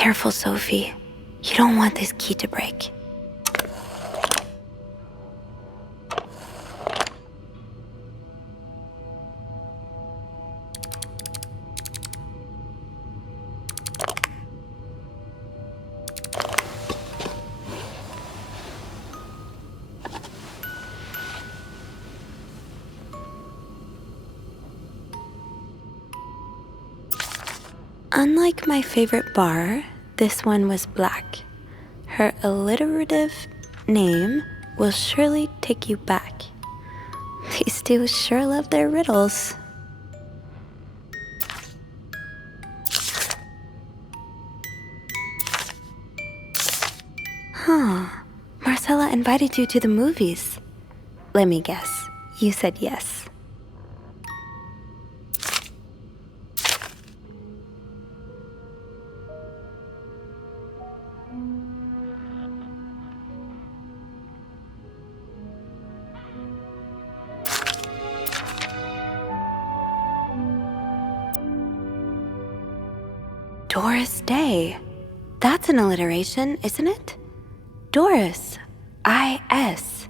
Careful, Sophie. You don't want this key to break. Unlike my favorite bar, this one was black. Her alliterative name will surely take you back. These two sure love their riddles. Huh. Marcella invited you to the movies. Let me guess. You said yes. Doris Day. That's an alliteration, isn't it? Doris. I-S.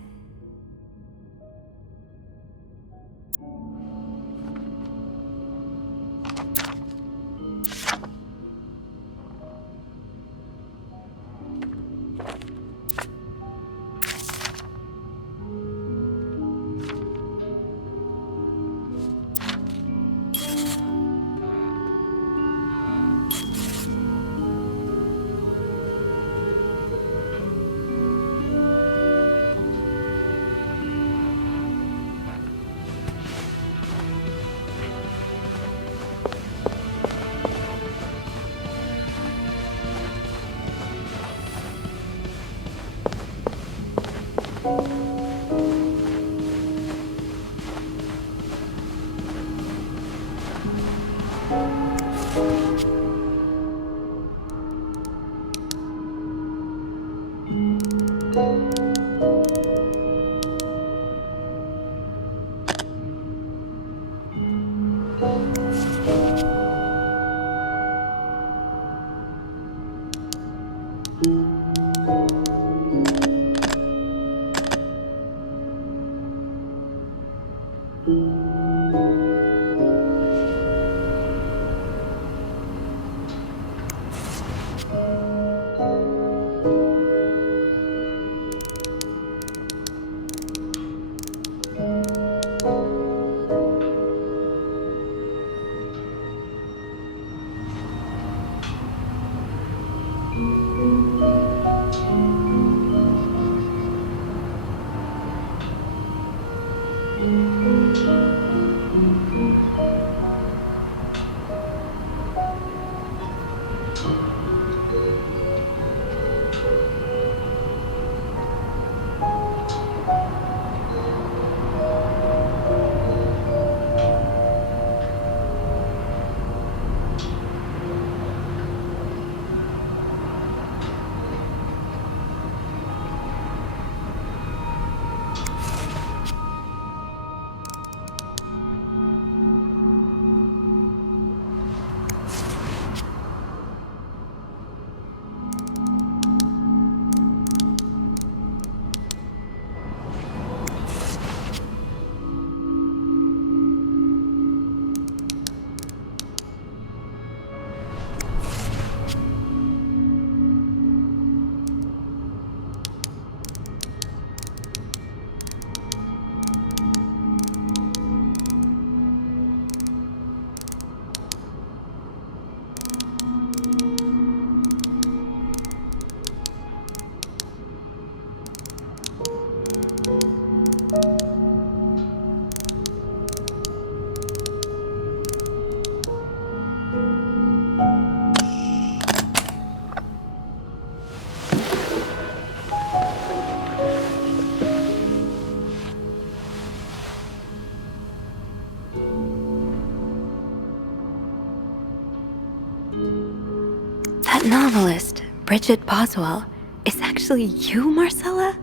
That novelist, Bridget Boswell, is actually you, Marcella?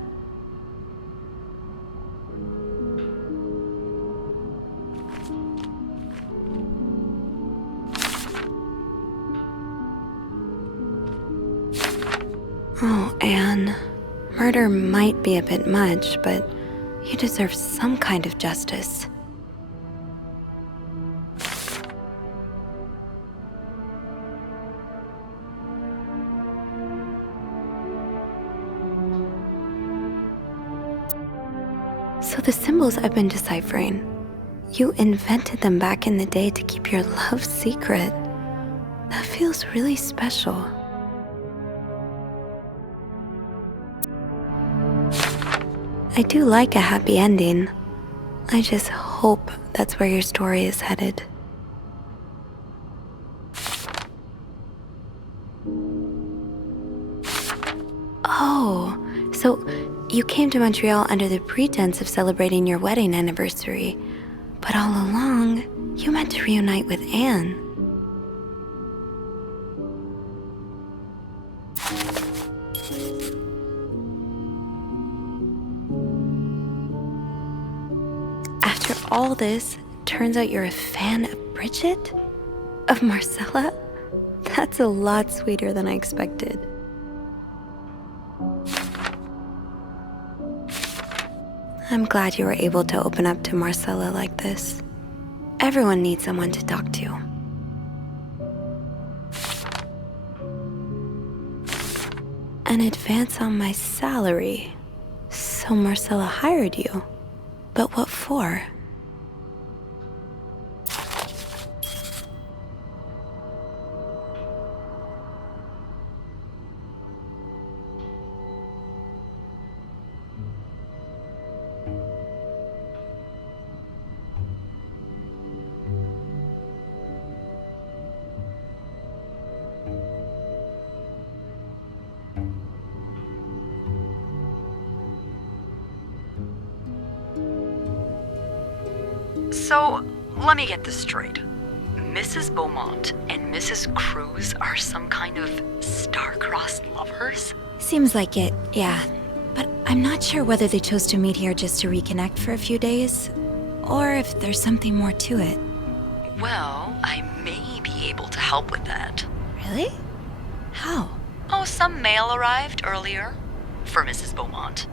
Oh, Anne. Murder might be a bit much, but you deserve some kind of justice. So the symbols I've been deciphering, you invented them back in the day to keep your love secret. That feels really special. I do like a happy ending. I just hope that's where your story is headed. Oh, so you came to Montreal under the pretense of celebrating your wedding anniversary, but all along, you meant to reunite with Anne. After all this, turns out you're a fan of Bridget? Of Marcella? That's a lot sweeter than I expected. I'm glad you were able to open up to Marcella like this. Everyone needs someone to talk to. An advance on my salary. So Marcella hired you. But what for? So, let me get this straight. Mrs. Beaumont and Mrs. Cruz are some kind of star-crossed lovers? Seems like it, yeah. But I'm not sure whether they chose to meet here just to reconnect for a few days, or if there's something more to it. Well, I may be able to help with that. Really? How? Oh, some mail arrived earlier for Mrs. Beaumont.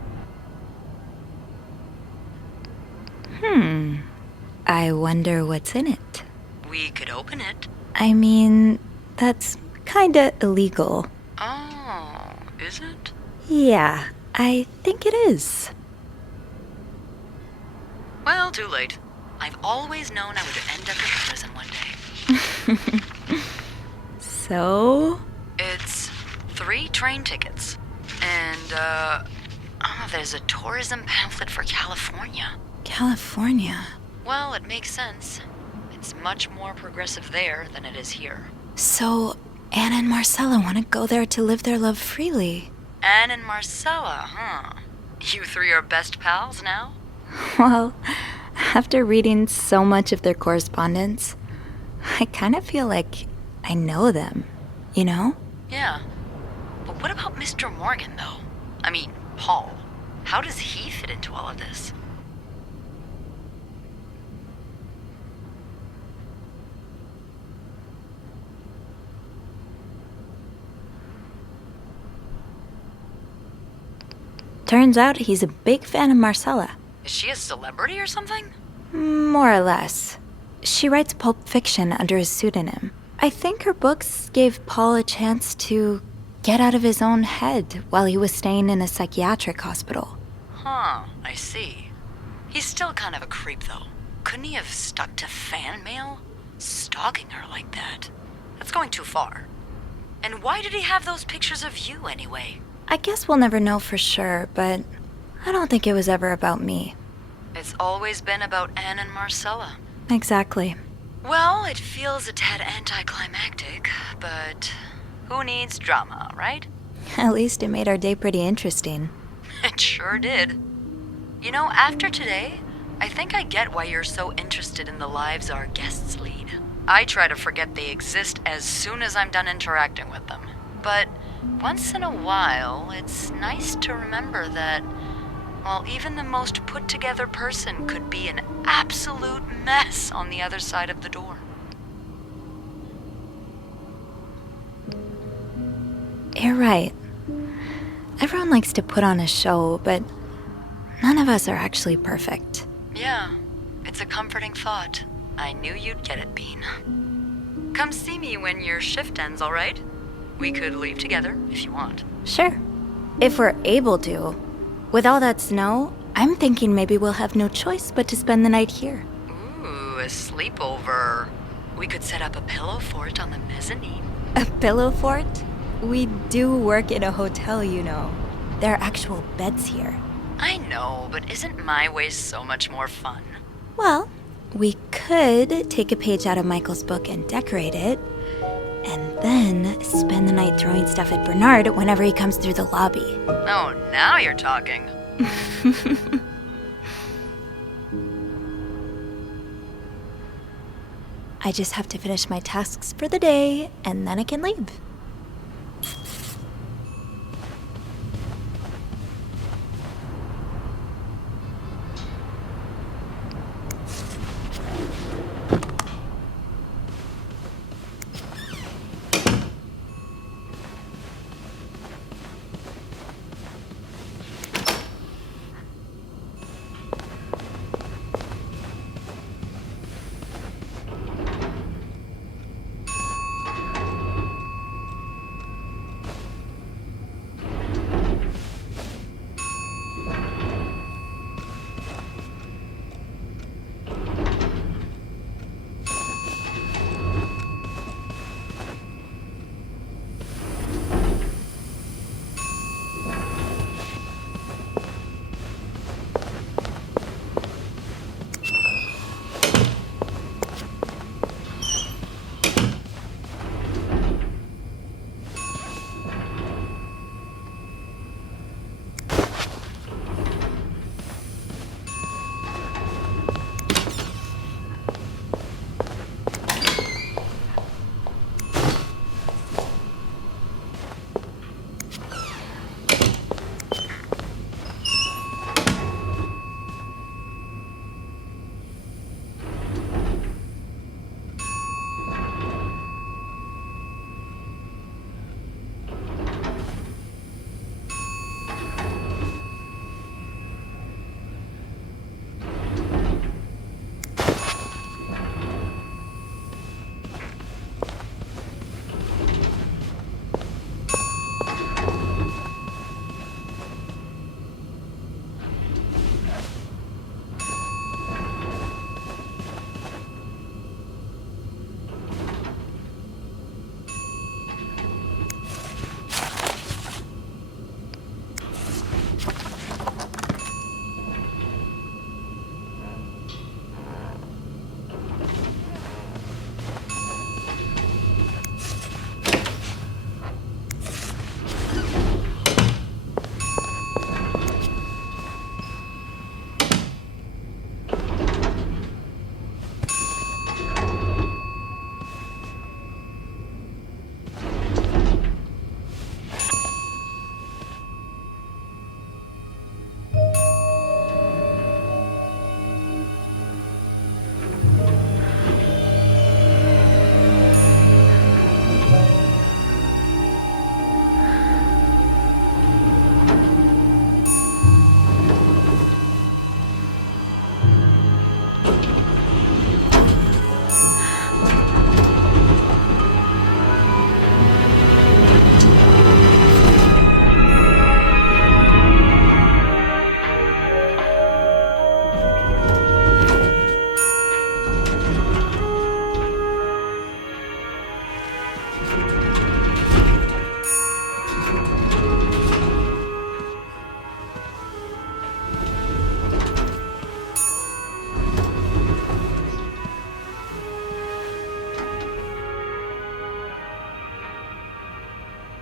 I wonder what's in it. We could open it. I mean, that's kinda illegal. Oh, is it? Yeah, I think it is. Well, too late. I've always known I would end up in prison one day. So? It's 3 train tickets. And, there's a tourism pamphlet for California. California. Well, it makes sense. It's much more progressive there than it is here. So, Anne and Marcella want to go there to live their love freely. Anne and Marcella, huh? You 3 are best pals now? Well, after reading so much of their correspondence, I kind of feel like I know them, you know? Yeah. But what about Mr. Morgan, though? I mean, Paul. How does he fit into all of this? Turns out he's a big fan of Marcella. Is she a celebrity or something? More or less. She writes pulp fiction under a pseudonym. I think her books gave Paul a chance to get out of his own head while he was staying in a psychiatric hospital. Huh, I see. He's still kind of a creep, though. Couldn't he have stuck to fan mail? Stalking her like that. That's going too far. And why did he have those pictures of you, anyway? I guess we'll never know for sure, but I don't think it was ever about me. It's always been about Anne and Marcella. Exactly. Well, it feels a tad anticlimactic, but who needs drama, right? At least it made our day pretty interesting. It sure did. You know, after today, I think I get why you're so interested in the lives our guests lead. I try to forget they exist as soon as I'm done interacting with them. But once in a while, it's nice to remember that, well, even the most put-together person could be an absolute mess on the other side of the door. You're right. Everyone likes to put on a show, but none of us are actually perfect. Yeah, it's a comforting thought. I knew you'd get it, Bean. Come see me when your shift ends, all right? We could leave together if you want. Sure. If we're able to. With all that snow, I'm thinking maybe we'll have no choice but to spend the night here. Ooh, a sleepover. We could set up a pillow fort on the mezzanine. A pillow fort? We do work in a hotel, you know. There are actual beds here. I know, but isn't my way so much more fun? Well, we could take a page out of Michael's book and decorate it, and then spend the night throwing stuff at Bernard whenever he comes through the lobby. Oh, now you're talking. I just have to finish my tasks for the day, and then I can leave.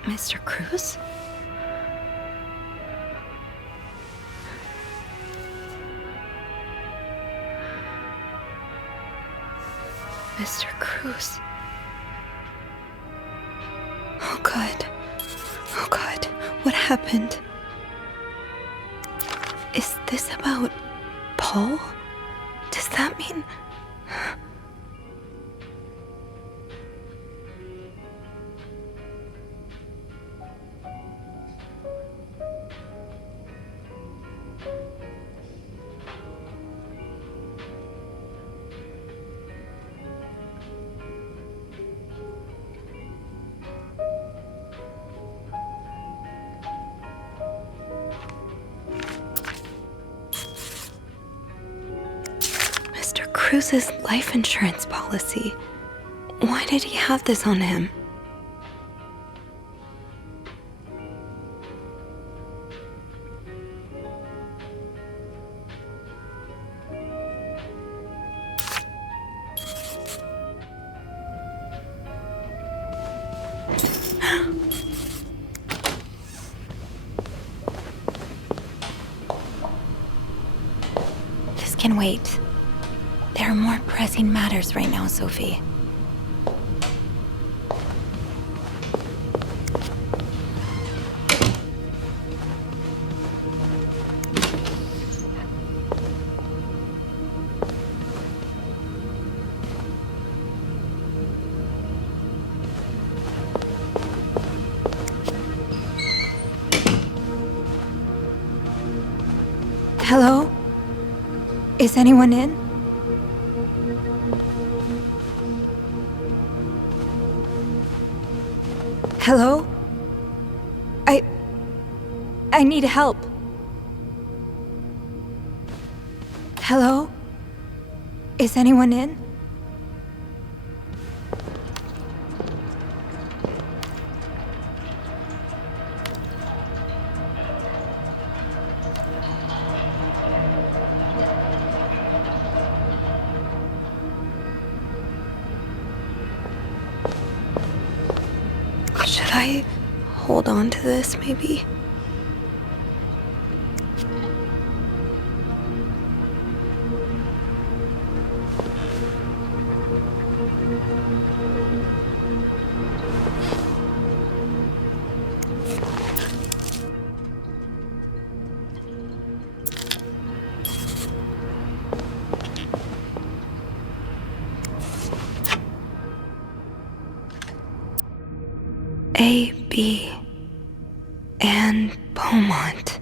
Mr. Cruz? Mr. Cruz. Oh God. Oh God. What happened? Is this about Paul? Does that mean... Cruz's life insurance policy. Why did he have this on him? This can wait. There are more pressing matters right now, Sophie. Hello? Is anyone in? Hello? I need help. Hello? Is anyone in? Should I hold on to this, maybe? A, B, and Beaumont.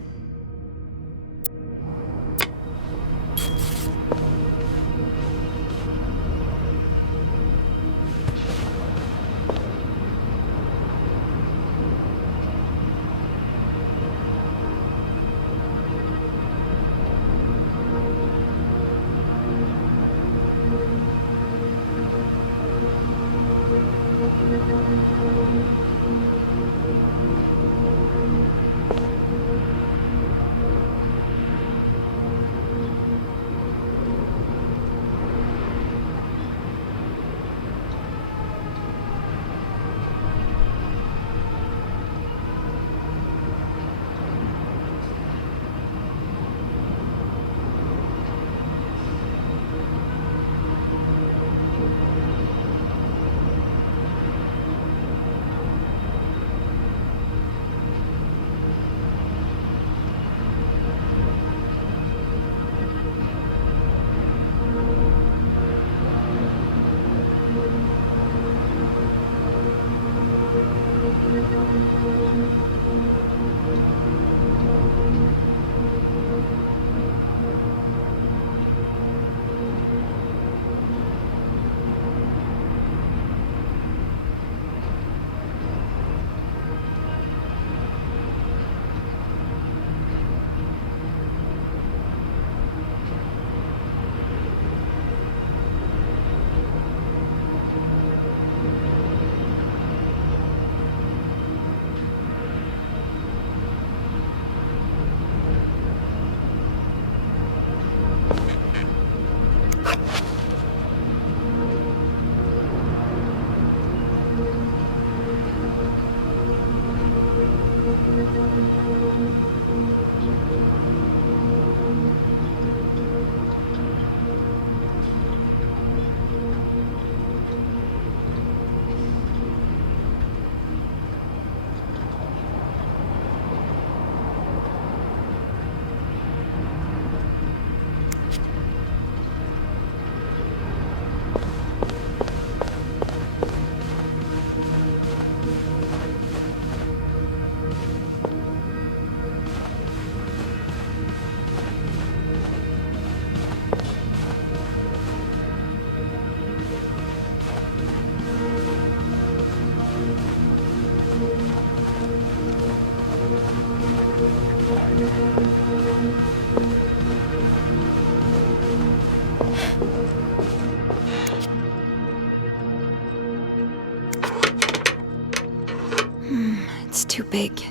too big.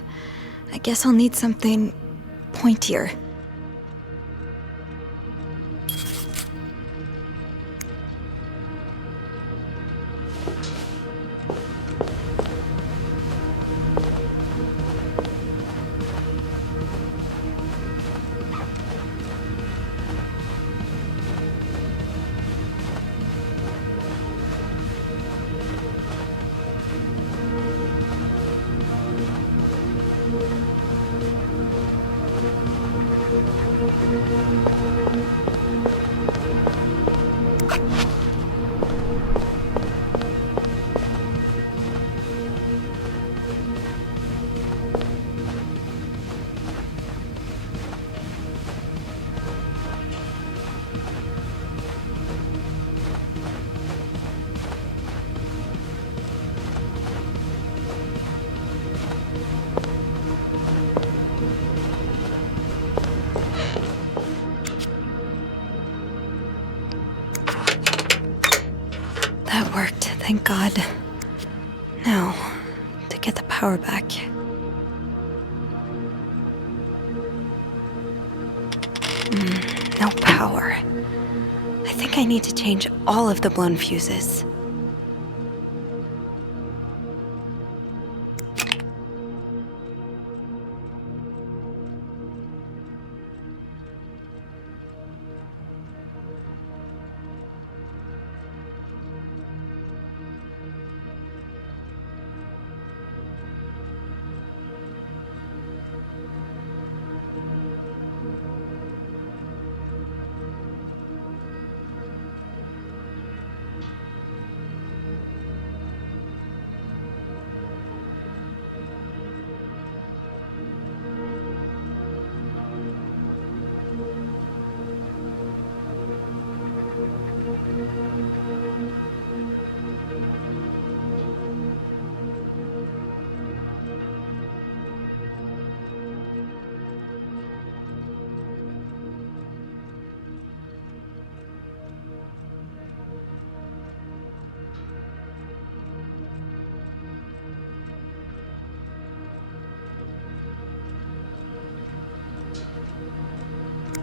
I guess I'll need something pointier. That worked, thank God. Now, to get the power back. No power. I think I need to change all of the blown fuses.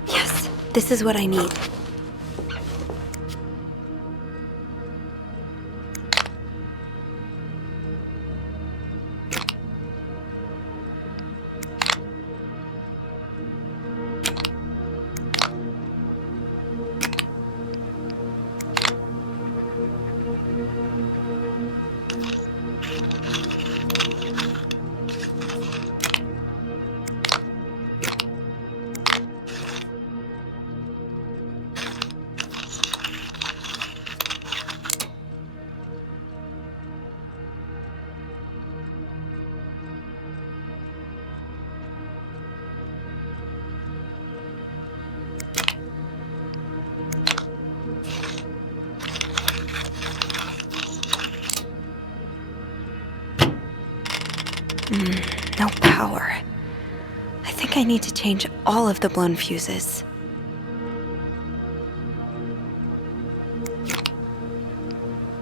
Yes, this is what I need. No power. I think I need to change all of the blown fuses.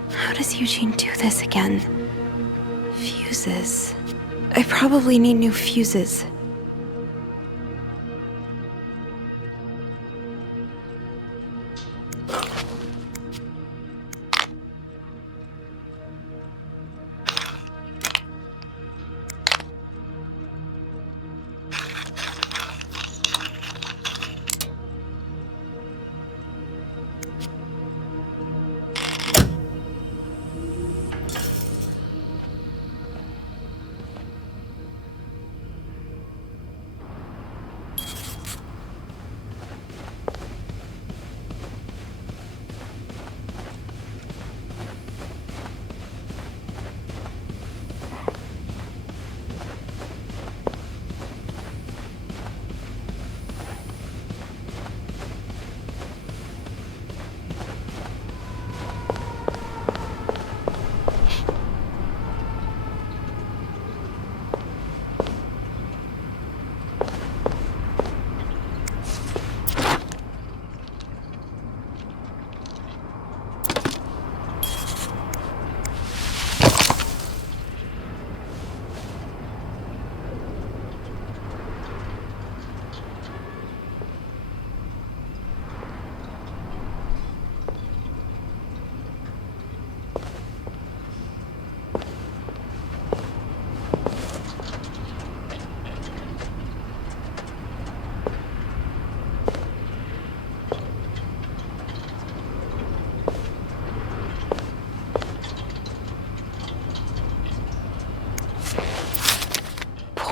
How does Eugene do this again? Fuses. I probably need new fuses.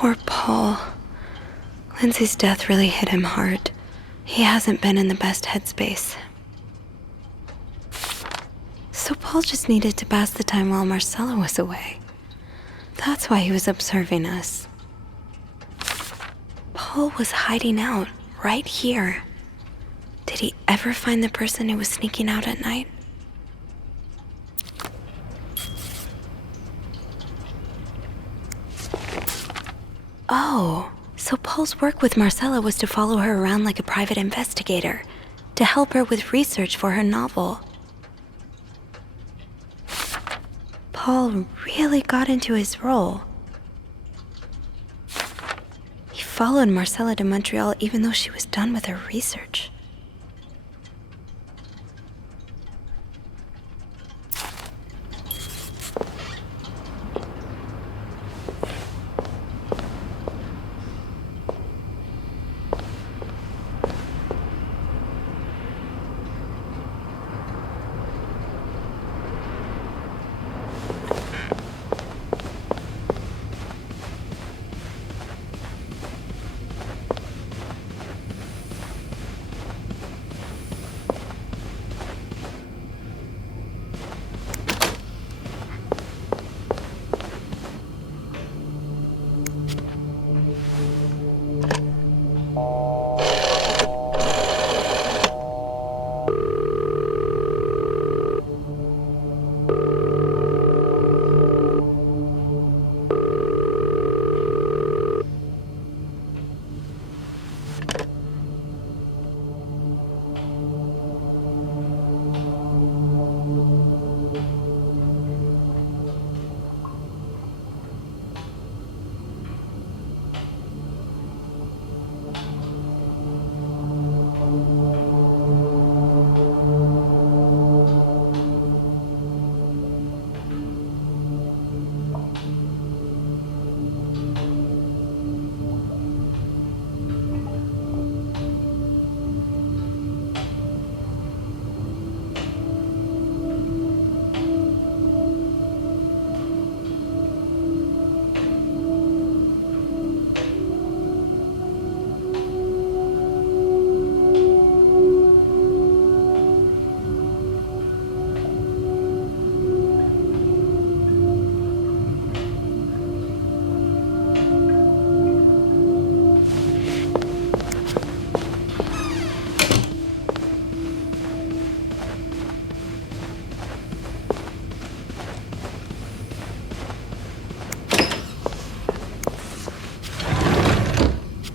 Poor Paul. Lindsay's death really hit him hard. He hasn't been in the best headspace. So Paul just needed to pass the time while Marcella was away. That's why he was observing us. Paul was hiding out right here. Did he ever find the person who was sneaking out at night? Oh, so Paul's work with Marcella was to follow her around like a private investigator, to help her with research for her novel. Paul really got into his role. He followed Marcella to Montreal even though she was done with her research.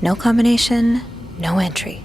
No combination, no entry.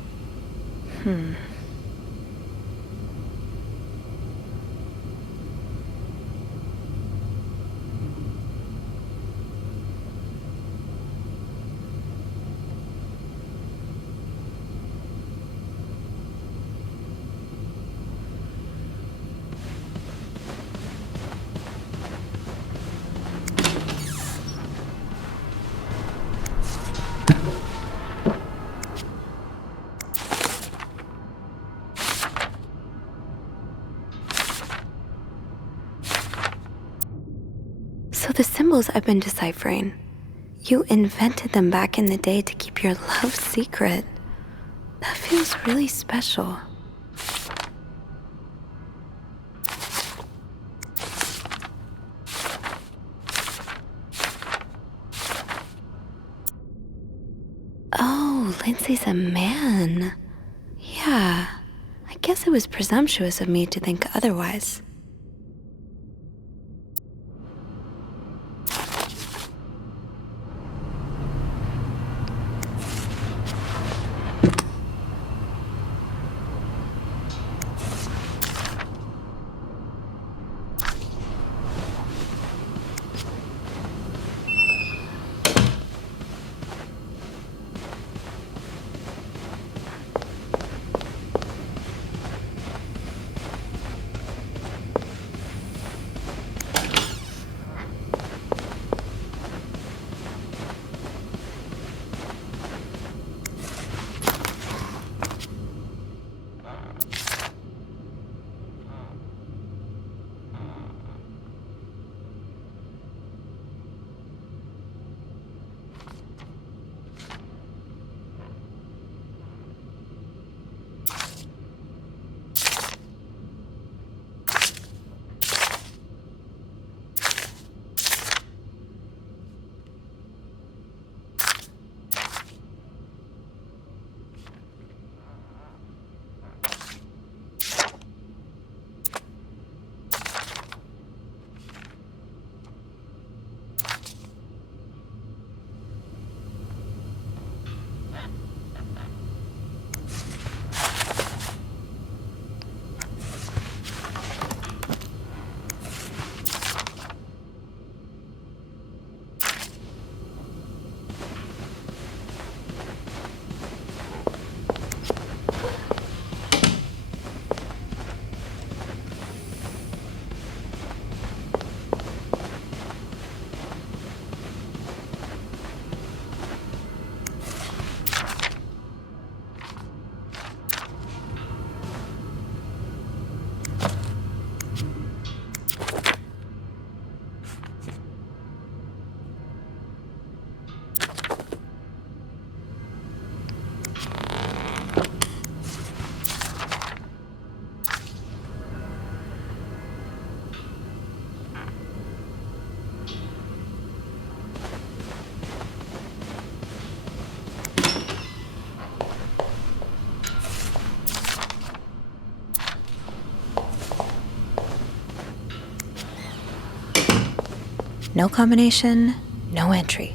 So the symbols I've been deciphering, you invented them back in the day to keep your love secret. That feels really special. Oh, Lindsay's a man. Yeah, I guess it was presumptuous of me to think otherwise. No combination, no entry.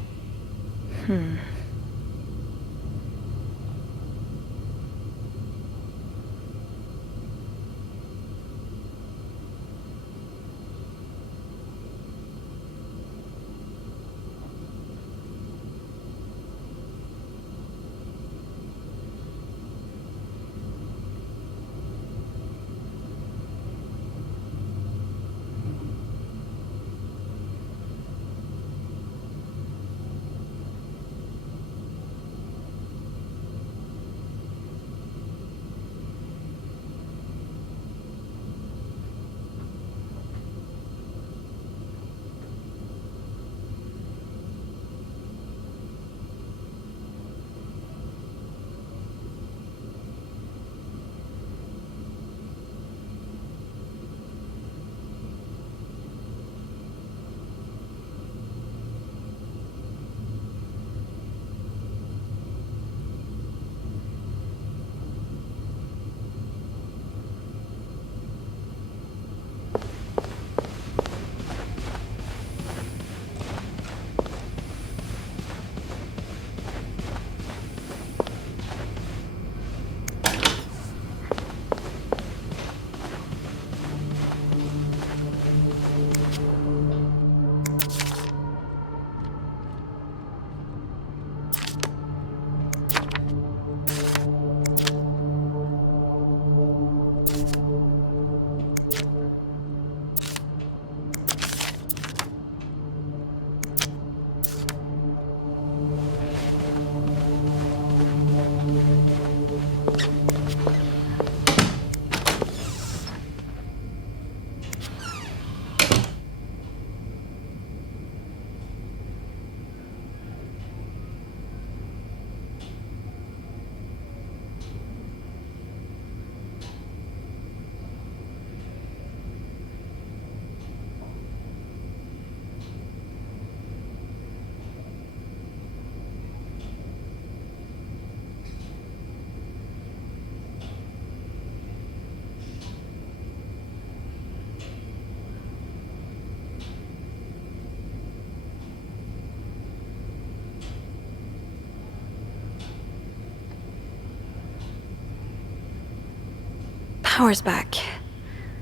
Power's back.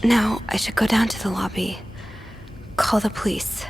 Now I should go down to the lobby. Call the police.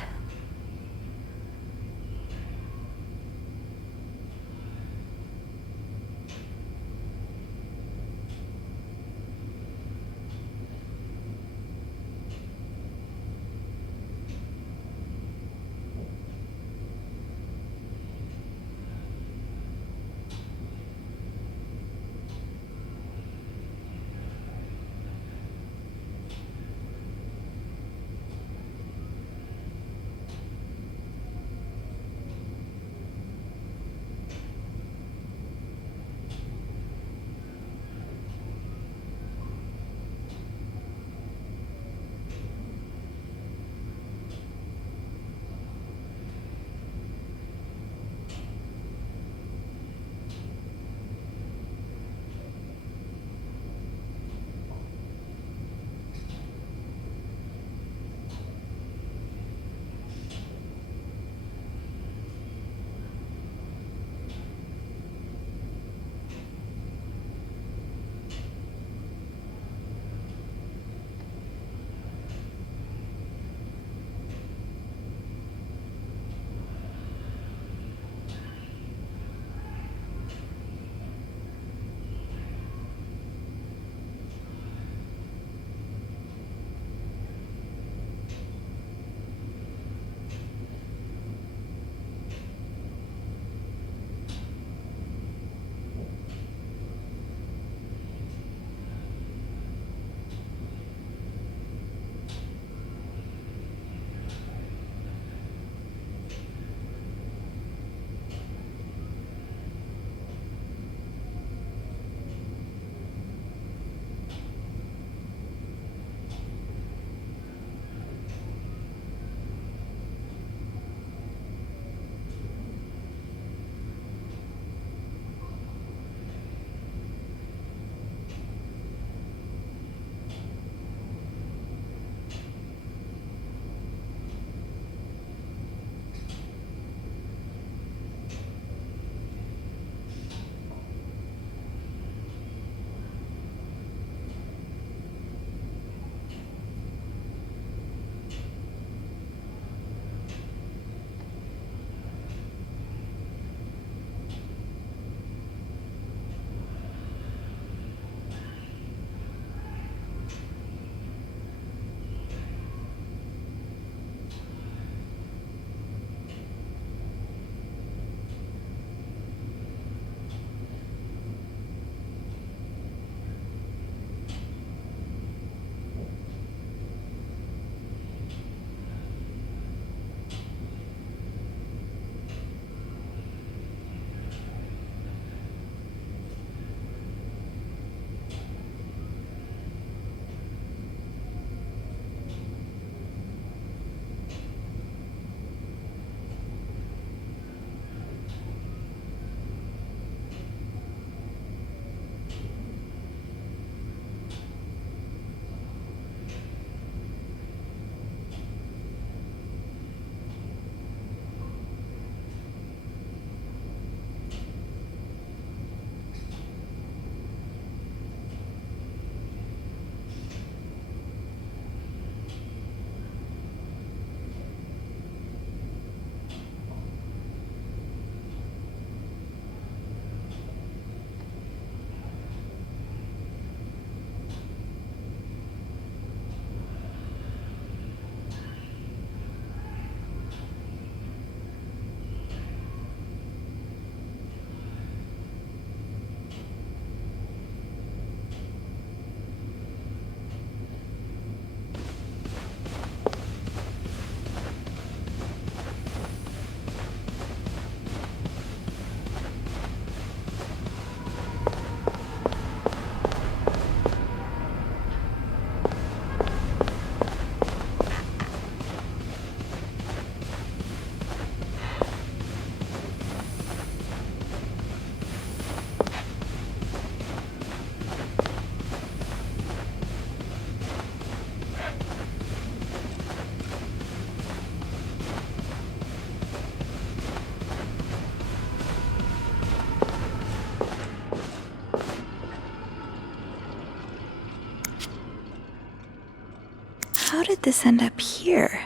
did this end up here?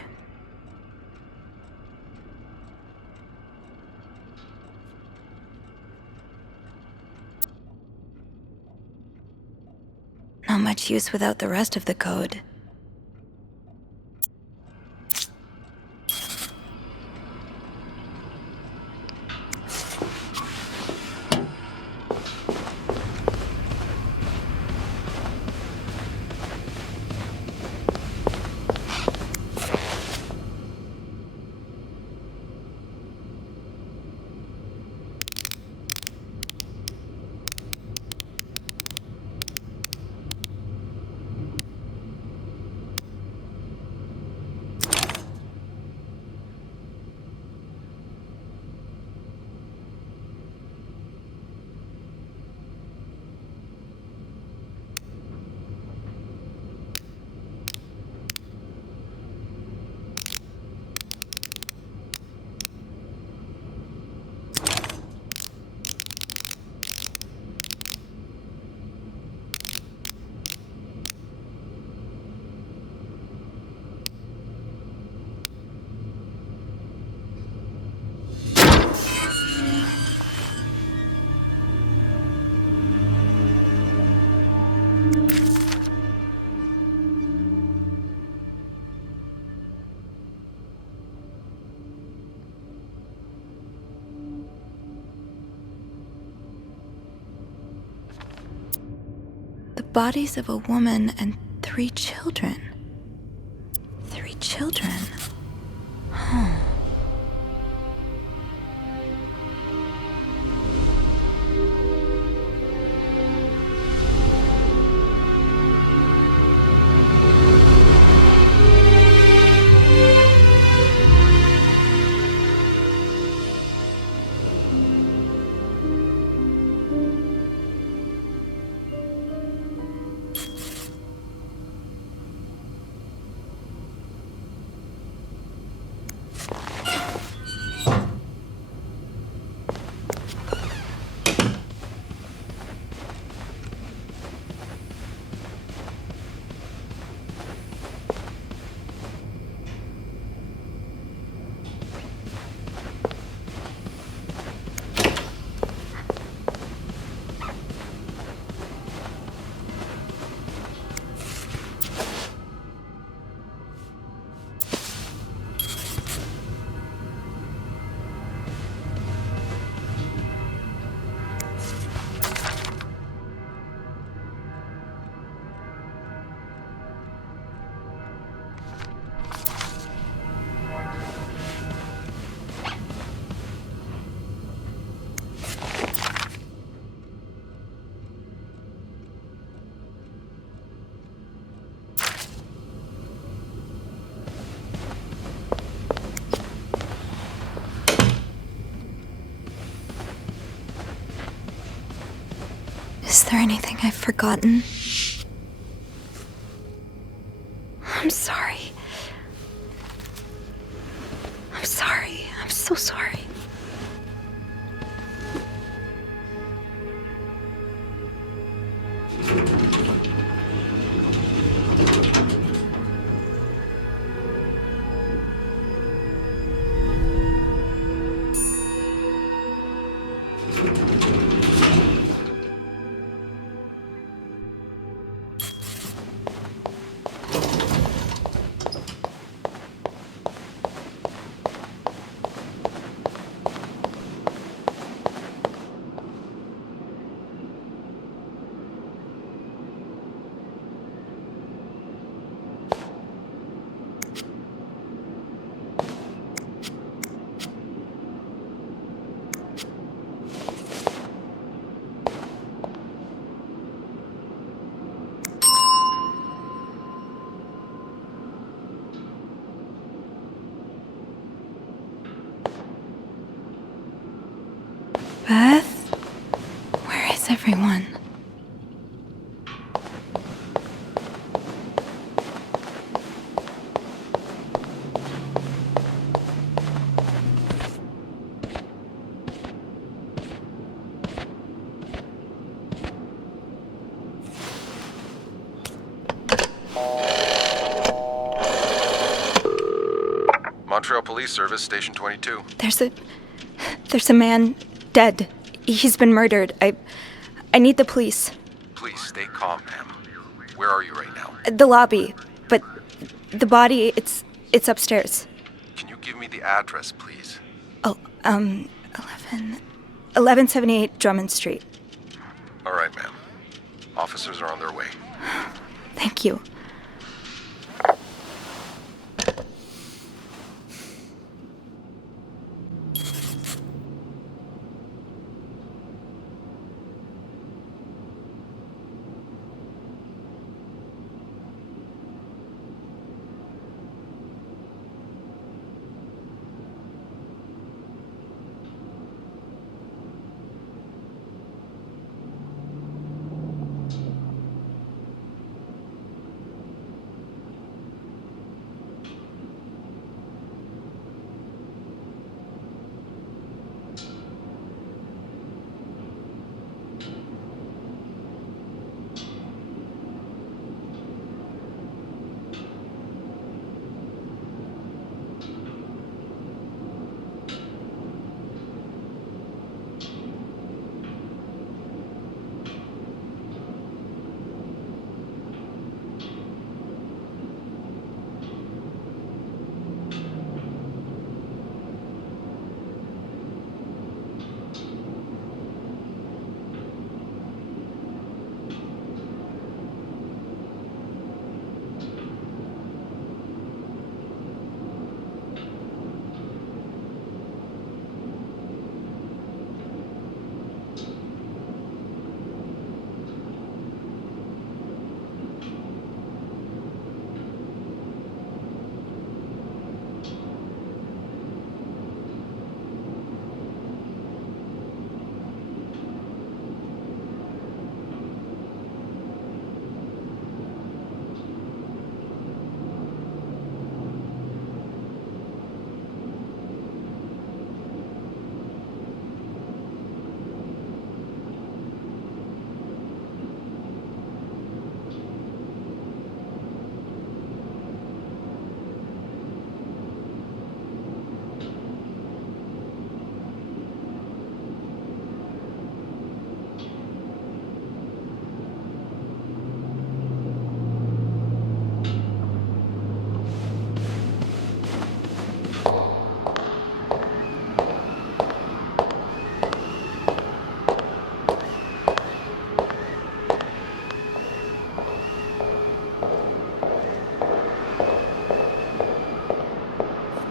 Not much use without the rest of the code. The bodies of a woman and 3 children. 3 children? Oh. Is there anything I've forgotten? I'm sorry. I'm sorry. I'm so sorry. Beth? Where is everyone? Montreal Police Service, Station 22. There's a man dead. He's been murdered. I need the police. Please stay calm, ma'am. Where are you right now? The lobby, but the body, it's upstairs. Can you give me the address, please? Oh, 1178 Drummond Street. All right, ma'am. Officers are on their way. Thank you.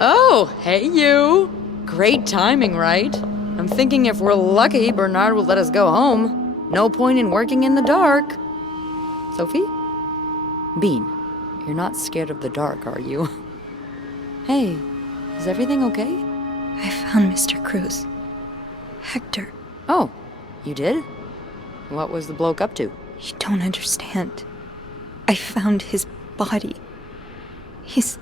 Oh, hey you! Great timing, right? I'm thinking if we're lucky, Bernard will let us go home. No point in working in the dark. Sophie? Bean, you're not scared of the dark, are you? Hey, is everything okay? I found Mr. Cruz. Hector. Oh, you did? What was the bloke up to? You don't understand. I found his body. He's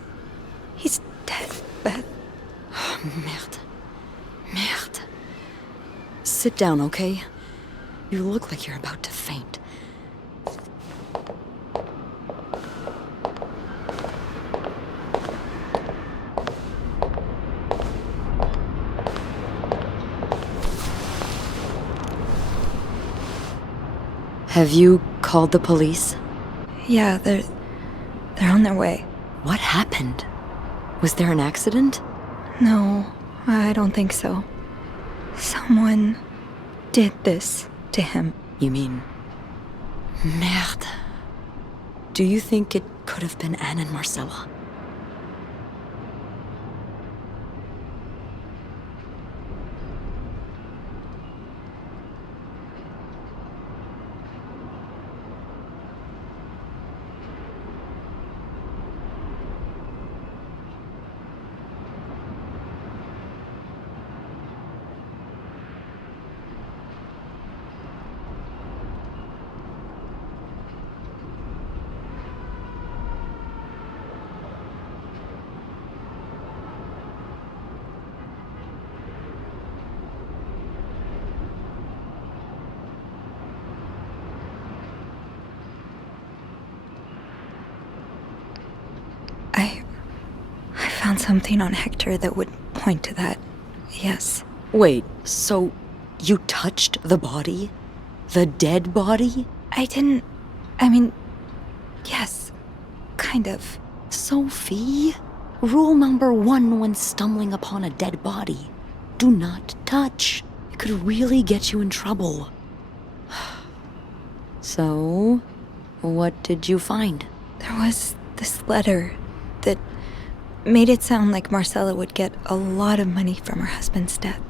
dead, Beth. Oh, merde. Merde. Sit down, okay? You look like you're about to faint. Have you called the police? Yeah, they're on their way. What happened? Was there an accident? No, I don't think so. Someone did this to him. You mean... Merde. Do you think it could have been Anne and Marcella? found something on Hector that would point to that. Yes. Wait, so you touched the body? The dead body? Yes. Kind of. Sophie, rule number 1 when stumbling upon a dead body: do not touch. It could really get you in trouble. So, what did you find? There was this letter that made it sound like Marcella would get a lot of money from her husband's death.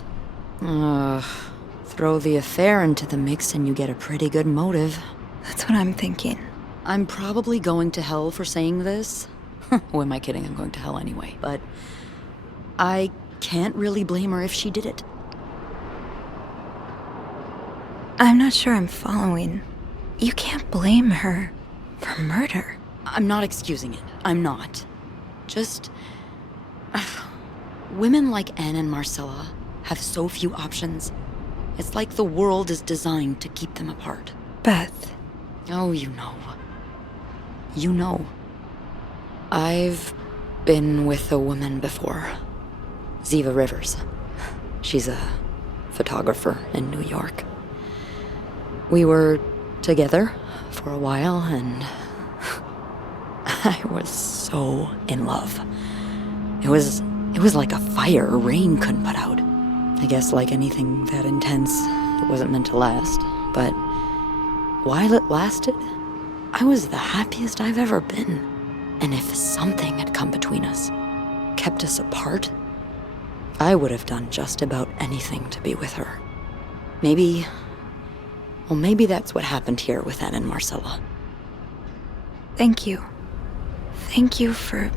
Throw the affair into the mix and you get a pretty good motive. That's what I'm thinking. I'm probably going to hell for saying this. Who am I kidding? I'm going to hell anyway. But I can't really blame her if she did it. I'm not sure I'm following. You can't blame her for murder. I'm not excusing it. I'm not. Just... women like Anne and Marcella have so few options. It's like the world is designed to keep them apart. Beth. Oh, you know. You know. I've been with a woman before. Ziva Rivers. She's a photographer in New York. We were together for a while, and I was so in love. It was like a fire rain couldn't put out. I guess like anything that intense, it wasn't meant to last. But while it lasted, I was the happiest I've ever been. And if something had come between us, kept us apart, I would have done just about anything to be with her. Maybe that's what happened here with Anne and Marcella. Thank you. Thank you for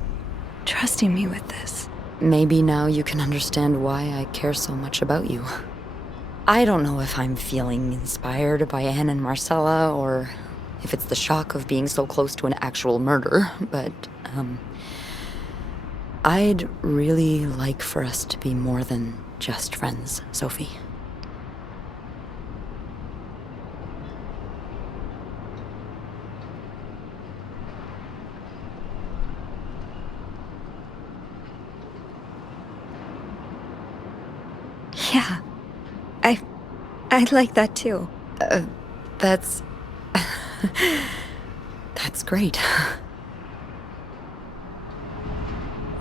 trusting me with this. Maybe now you can understand why I care so much about you. I don't know if I'm feeling inspired by Anne and Marcella, or if it's the shock of being so close to an actual murder, but, I'd really like for us to be more than just friends, Sophie. Yeah. I'd like that too. That's great.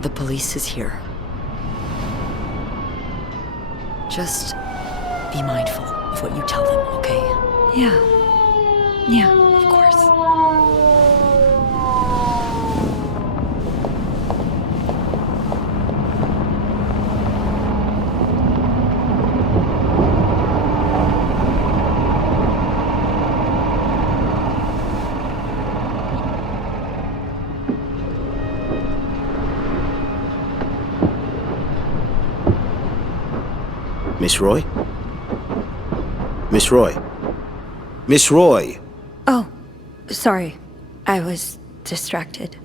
The police is here. Just be mindful of what you tell them, okay? Yeah, of course. Miss Roy? Miss Roy? Miss Roy! Oh, sorry. I was distracted.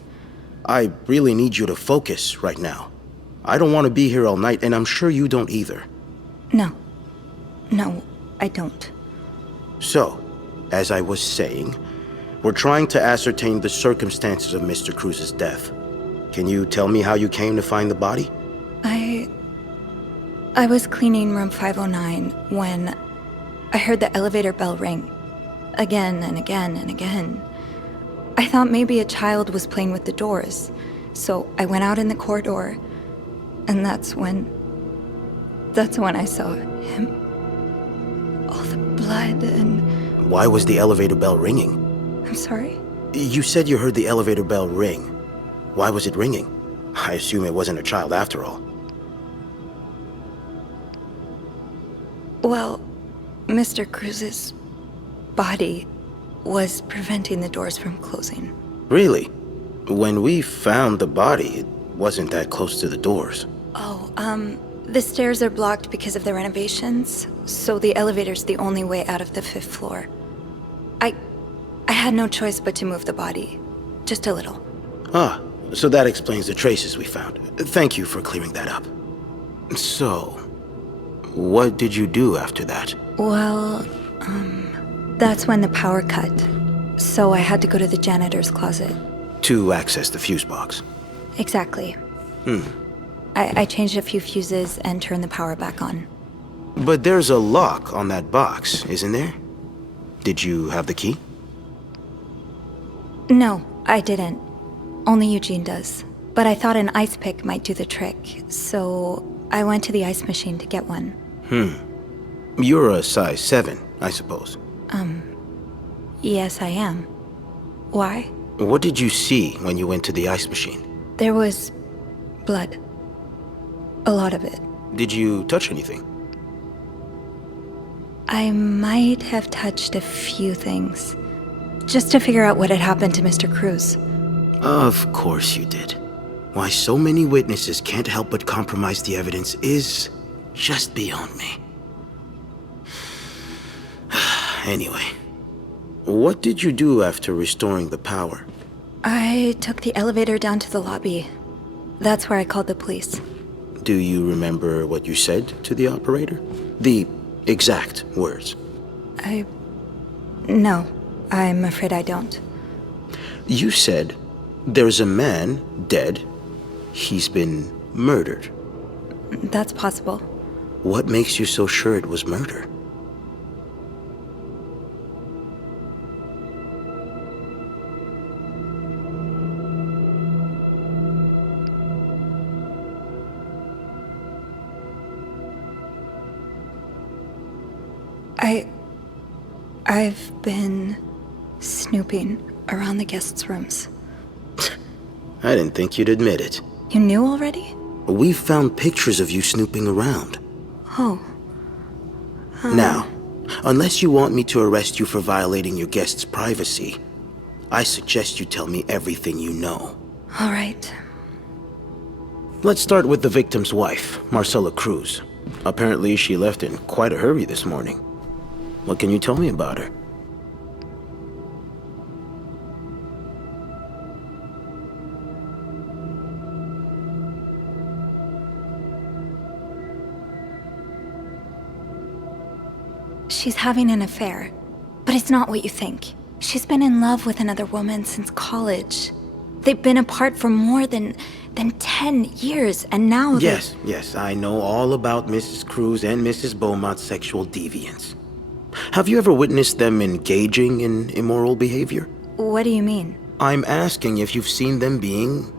I really need you to focus right now. I don't want to be here all night, and I'm sure you don't either. No, I don't. So, as I was saying, we're trying to ascertain the circumstances of Mr. Cruz's death. Can you tell me how you came to find the body? I was cleaning room 509 when I heard the elevator bell ring. Again and again and again. I thought maybe a child was playing with the doors, so I went out in the corridor, and that's when I saw him. All the blood and... Why was the elevator bell ringing? I'm sorry? You said you heard the elevator bell ring. Why was it ringing? I assume it wasn't a child after all. Well, Mr. Cruz's body was preventing the doors from closing. Really? When we found the body, it wasn't that close to the doors. Oh, the stairs are blocked because of the renovations, so the elevator's the only way out of the 5th floor. I had no choice but to move the body. Just a little. Ah, so that explains the traces we found. Thank you for clearing that up. So, what did you do after that? Well, that's when the power cut. So I had to go to the janitor's closet. To access the fuse box. Exactly. I changed a few fuses and turned the power back on. But there's a lock on that box, isn't there? Did you have the key? No, I didn't. Only Eugene does. But I thought an ice pick might do the trick, so I went to the ice machine to get one. You're a size 7, I suppose. Yes, I am. Why? What did you see when you went to the ice machine? There was blood. A lot of it. Did you touch anything? I might have touched a few things. Just to figure out what had happened to Mr. Cruz. Of course you did. Why so many witnesses can't help but compromise the evidence is just beyond me. Anyway, what did you do after restoring the power? I took the elevator down to the lobby. That's where I called the police. Do you remember what you said to the operator? The exact words. No, I'm afraid I don't. You said, there's a man dead. He's been murdered. That's possible. What makes you so sure it was murder? I've been snooping around the guests' rooms. I didn't think you'd admit it. You knew already? We found pictures of you snooping around. Oh. Now, unless you want me to arrest you for violating your guests' privacy, I suggest you tell me everything you know. All right. Let's start with the victim's wife, Marcela Cruz. Apparently, she left in quite a hurry this morning. What can you tell me about her? She's having an affair, but it's not what you think. She's been in love with another woman since college. They've been apart for more than 10 years, and now Yes, I know all about Mrs. Cruz and Mrs. Beaumont's sexual deviance. Have you ever witnessed them engaging in immoral behavior? What do you mean? I'm asking if you've seen them being,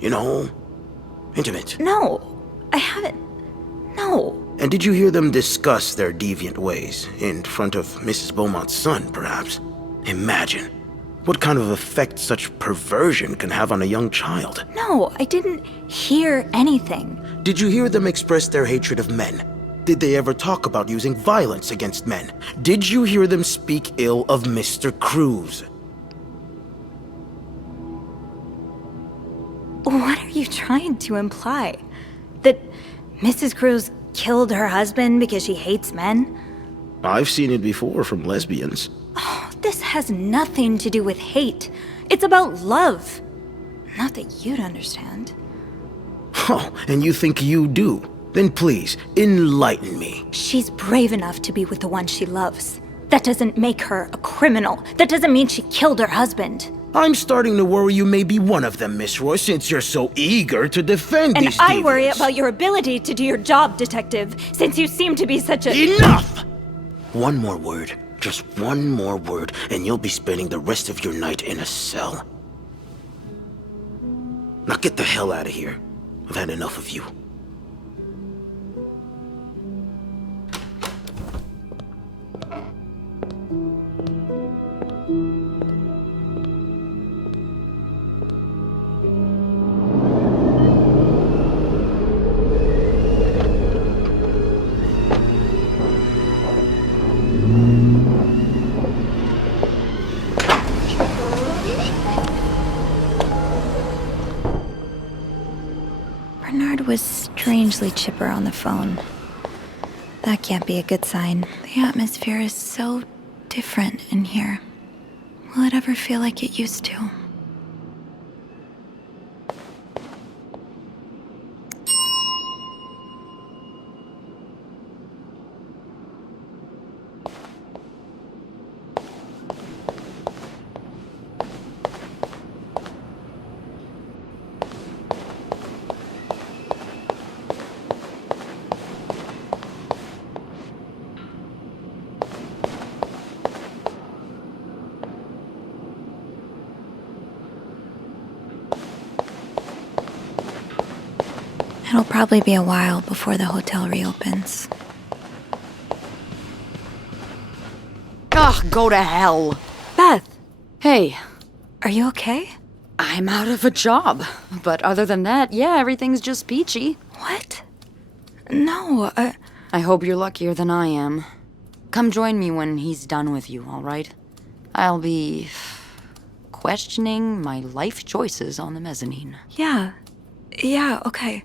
intimate. No, I haven't. No. And did you hear them discuss their deviant ways in front of Mrs. Beaumont's son, perhaps? Imagine what kind of effect such perversion can have on a young child. No, I didn't hear anything. Did you hear them express their hatred of men? Did they ever talk about using violence against men? Did you hear them speak ill of Mr. Cruz? What are you trying to imply? That Mrs. Cruz killed her husband because she hates men? I've seen it before from lesbians. Oh, this has nothing to do with hate. It's about love. Not that you'd understand. Oh, and you think you do? Then please, enlighten me. She's brave enough to be with the one she loves. That doesn't make her a criminal. That doesn't mean she killed her husband. I'm starting to worry you may be one of them, Miss Roy, since you're so eager to defend these And I worry deviants. about your ability to do your job, detective, since you seem to be such a— Enough! One more word, just one more word, and you'll be spending the rest of your night in a cell. Now get the hell out of here. I've had enough of you. Bernard was strangely chipper on the phone. That can't be a good sign. The atmosphere is so different in here. Will it ever feel like it used to? It'll probably be a while before the hotel reopens. Ugh, go to hell. Beth, Hey, are you okay? I'm out of a job. But other than that, yeah, everything's just peachy. What? No, I hope you're luckier than I am. Come join me when he's done with you, all right? I'll be questioning my life choices on the mezzanine. yeah, okay.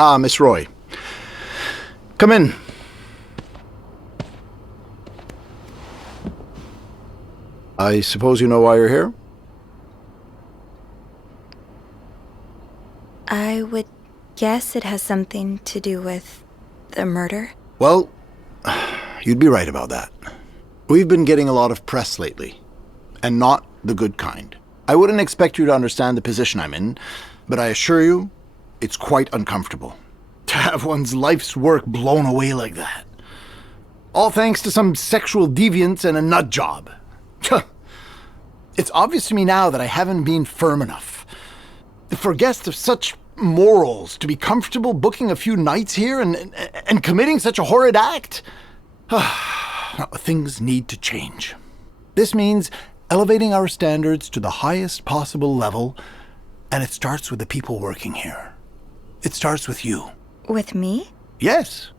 Ah, Miss Roy. Come in. I suppose you know why you're here? I would guess it has something to do with the murder. Well, you'd be right about that. We've been getting a lot of press lately, and not the good kind. I wouldn't expect you to understand the position I'm in, but I assure you, it's quite uncomfortable to have one's life's work blown away like that. All thanks to some sexual deviance and a nut job. It's obvious to me now that I haven't been firm enough. For guests of such morals to be comfortable booking a few nights here and committing such a horrid act? Things need to change. This means elevating our standards to the highest possible level, and it starts with the people working here. It starts with you. With me? Yes.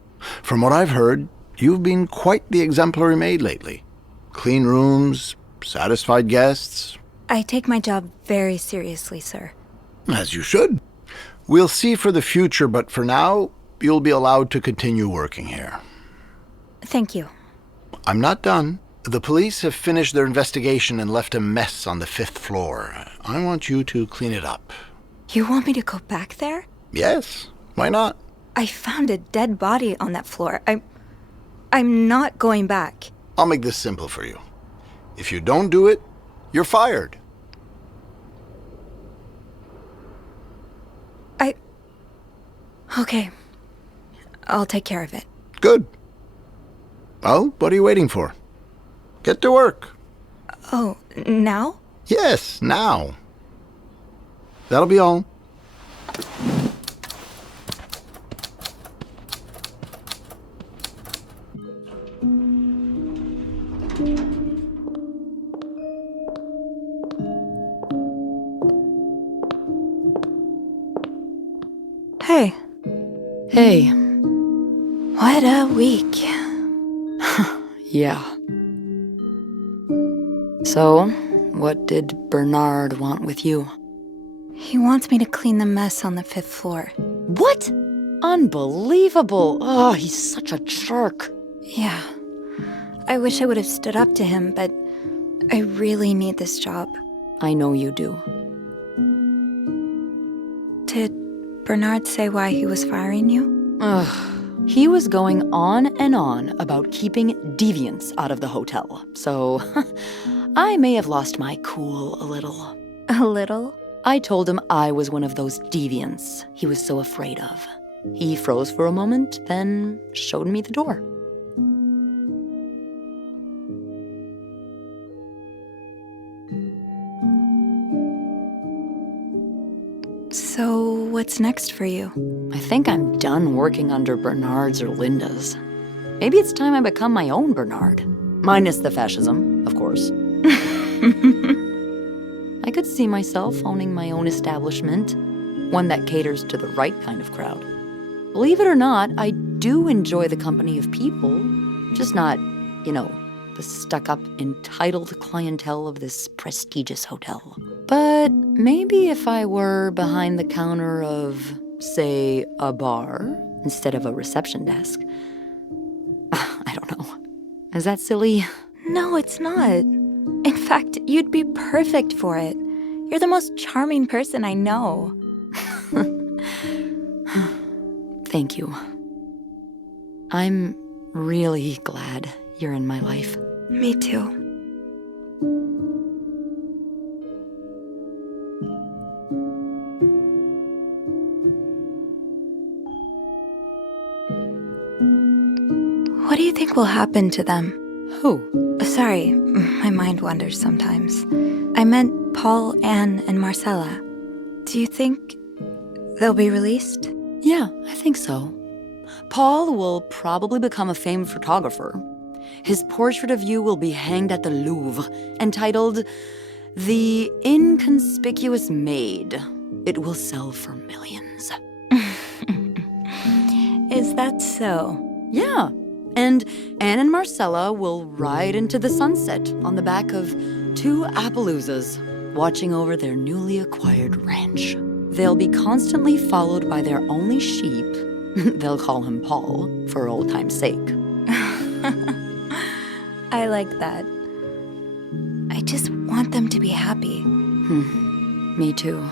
From what I've heard, you've been quite the exemplary maid lately. Clean rooms, satisfied guests. I take my job very seriously, sir. As you should. We'll see for the future, but for now, you'll be allowed to continue working here. Thank you. I'm not done. The police have finished their investigation and left a mess on the 5th floor. I want you to clean it up. You want me to go back there? Yes, why not? I found a dead body on that floor. I'm not going back. I'll make this simple for you. If you don't do it, you're fired. Okay. I'll take care of it. Good. Well, what are you waiting for? Get to work. Oh, now? Yes, now. That'll be all. Hey. Hey. What a week. Yeah. So, what did Bernard want with you? He wants me to clean the mess on the 5th floor. What? Unbelievable. Oh, he's such a jerk. Yeah. I wish I would have stood up to him, but I really need this job. I know you do. Did Bernard say why he was firing you? Ugh. He was going on and on about keeping deviants out of the hotel, so I may have lost my cool a little. A little? I told him I was one of those deviants he was so afraid of. He froze for a moment, then showed me the door. So, what's next for you? I think I'm done working under Bernard's or Linda's. Maybe it's time I become my own Bernard. Minus the fascism, of course. I could see myself owning my own establishment, one that caters to the right kind of crowd. Believe it or not, I do enjoy the company of people, just not, the stuck-up, entitled clientele of this prestigious hotel. But maybe if I were behind the counter of, say, a bar instead of a reception desk. I don't know. Is that silly? No, it's not. In fact, you'd be perfect for it. You're the most charming person I know. Thank you. I'm really glad you're in my life. Me too. do you think will happen to them? Who? Sorry, my mind wanders sometimes. I meant Paul, Anne, and Marcella. Do you think they'll be released? Yeah, I think so. Paul will probably become a famed photographer. His portrait of you will be hanged at the Louvre, entitled The Inconspicuous Maid. It will sell for millions. Is that so? Yeah, and Anne and Marcella will ride into the sunset on the back of 2 Appaloozas, watching over their newly acquired ranch. They'll be constantly followed by their only sheep. They'll call him Paul, for old time's sake. I like that. I just want them to be happy. Me too.